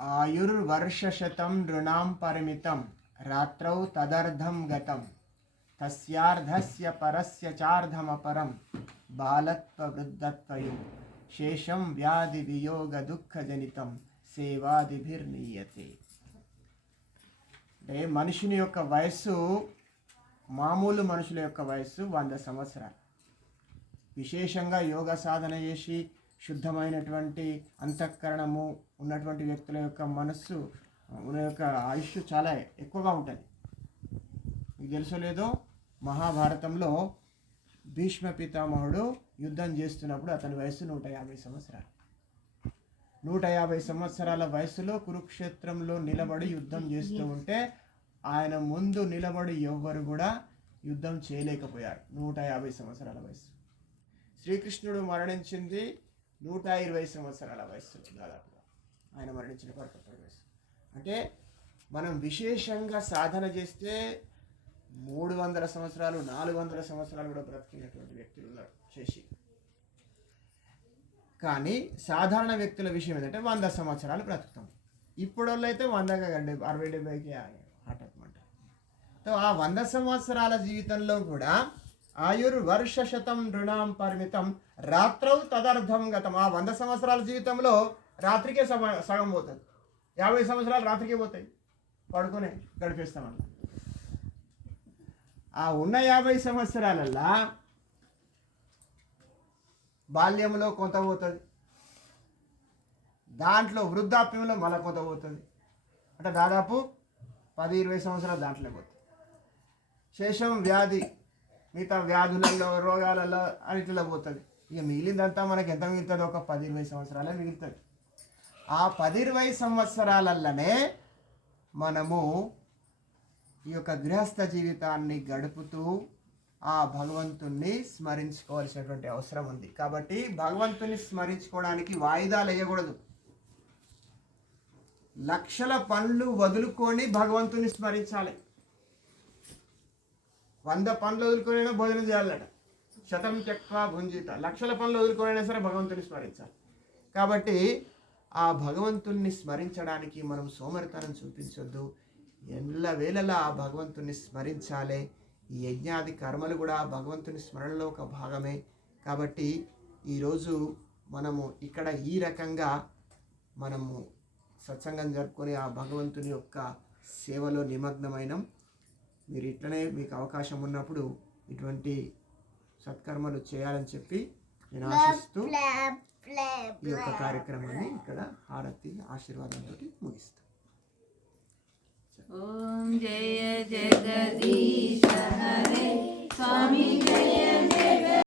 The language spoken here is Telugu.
ఆయుర్వర్షశతం నృణాం పరిమితం రాత్రౌ తదర్థం గతం తస్యార్ధస్య పరస్య చార్ధమపరం బాలత్వ వృద్ధత్వయు శేషం వ్యాధి వియోగ దుఃఖజనితం సేవాదిభిర్నీయతే అంటే మనుషుని యొక్క వయస్సు మామూలు మనుషుల యొక్క వయస్సు వంద సంవత్సరాలు. విశేషంగా యోగ సాధన చేసి శుద్ధమైనటువంటి అంతఃకరణము ఉన్నటువంటి వ్యక్తుల యొక్క మనస్సు ఉన్న యొక్క ఆయుష్ చాలా ఎక్కువగా ఉంటుంది. మీకు తెలుసో లేదో మహాభారతంలో భీష్మ పితామహుడు యుద్ధం చేస్తున్నప్పుడు అతని వయసు నూట యాభై సంవత్సరాలు. నూట యాభై సంవత్సరాల వయసులో కురుక్షేత్రంలో నిలబడి యుద్ధం చేస్తూ ఉంటే ఆయన ముందు నిలబడి ఎవ్వరు కూడా యుద్ధం చేయలేకపోయారు నూట యాభై సంవత్సరాల వయసు శ్రీకృష్ణుడు మరణించింది నూట ఇరవై సంవత్సరాల వయస్సులో దాదాపుగా ఆయన మరణించిన పరకప్పటి వయసు అంటే మనం విశేషంగా సాధన చేస్తే మూడు వందల సంవత్సరాలు నాలుగు వందల సంవత్సరాలు కూడా బ్రతికినటువంటి వ్యక్తులు ఉన్నారు చేసి కానీ సాధారణ వ్యక్తుల విషయం ఏంటంటే వంద సంవత్సరాలు బ్రతుకుతాం. ఇప్పుడు అయితే వందగా డెబ్బై అరవై డెబ్బైకి హార్ట్ అనమాట సో ఆ వంద సంవత్సరాల జీవితంలో కూడా ఆయుర్ వర్ష శతం రుణాం పరిమితం. రాత్రౌ తదర్థం గతం. ఆ వంద సంవత్సరాల జీవితంలో రాత్రికే సమ సగం పోతుంది. యాభై సంవత్సరాలు రాత్రికే పోతాయి. పడుకునే గడిపేస్తామన్న ఆ ఉన్న యాభై సంవత్సరాలల్లా బాల్యంలో కొంత పోతుంది. దాంట్లో వృద్ధాప్యంలో మళ్ళీ కొంత పోతుంది. అంటే దాదాపు పది ఇరవై సంవత్సరాలు దాంట్లో పోతుంది. శేషం వ్యాధి మిగతా వ్యాధులలో రోగాలలో అన్నిటిలో పోతుంది. ఇక మిగిలిందంతా మనకి ఎంత మిగులుతుంది? ఒక పది ఇరవై సంవత్సరాలే మిగులుతుంది. ఆ పది ఇరవై సంవత్సరాలలోనే మనము ఈ యొక్క గృహస్థ జీవితాన్ని గడుపుతూ ఆ భగవంతుణ్ణి స్మరించుకోవాల్సినటువంటి అవసరం ఉంది. కాబట్టి భగవంతుని స్మరించుకోవడానికి వాయిదాలు వేయకూడదు. లక్షల పనులు వదులుకొని భగవంతుని స్మరించాలి. వంద పనులు వదులుకొనైనా భోజనం చేయాలట. శతం త్యక్వా భుంజిత. లక్షల పనులు వదులుకొనైనా సరే భగవంతుని స్మరించాలి. కాబట్టి ఆ భగవంతుణ్ణి స్మరించడానికి మనం సోమరితనం చూపించొద్దు. ఎల్ల వేళలా ఆ భగవంతుణ్ణి స్మరించాలి. ఈ యజ్ఞాది కర్మలు కూడా భగవంతుని స్మరణలో ఒక భాగమే. కాబట్టి ఈరోజు మనము ఇక్కడ ఈ రకంగా మనము సత్సంగం జరుపుకొని ఆ భగవంతుని యొక్క సేవలో నిమగ్నమైనం. మీరు ఇట్లనే మీకు అవకాశం ఉన్నప్పుడు ఇటువంటి సత్కర్మలు చేయాలని చెప్పి నేను ఆశిస్తూ ఈ యొక్క కార్యక్రమాన్ని ఇక్కడ హారతి ఆశీర్వాదంతో ముగిస్తాను ఓం జయ జగదీశ హరే. స్వామి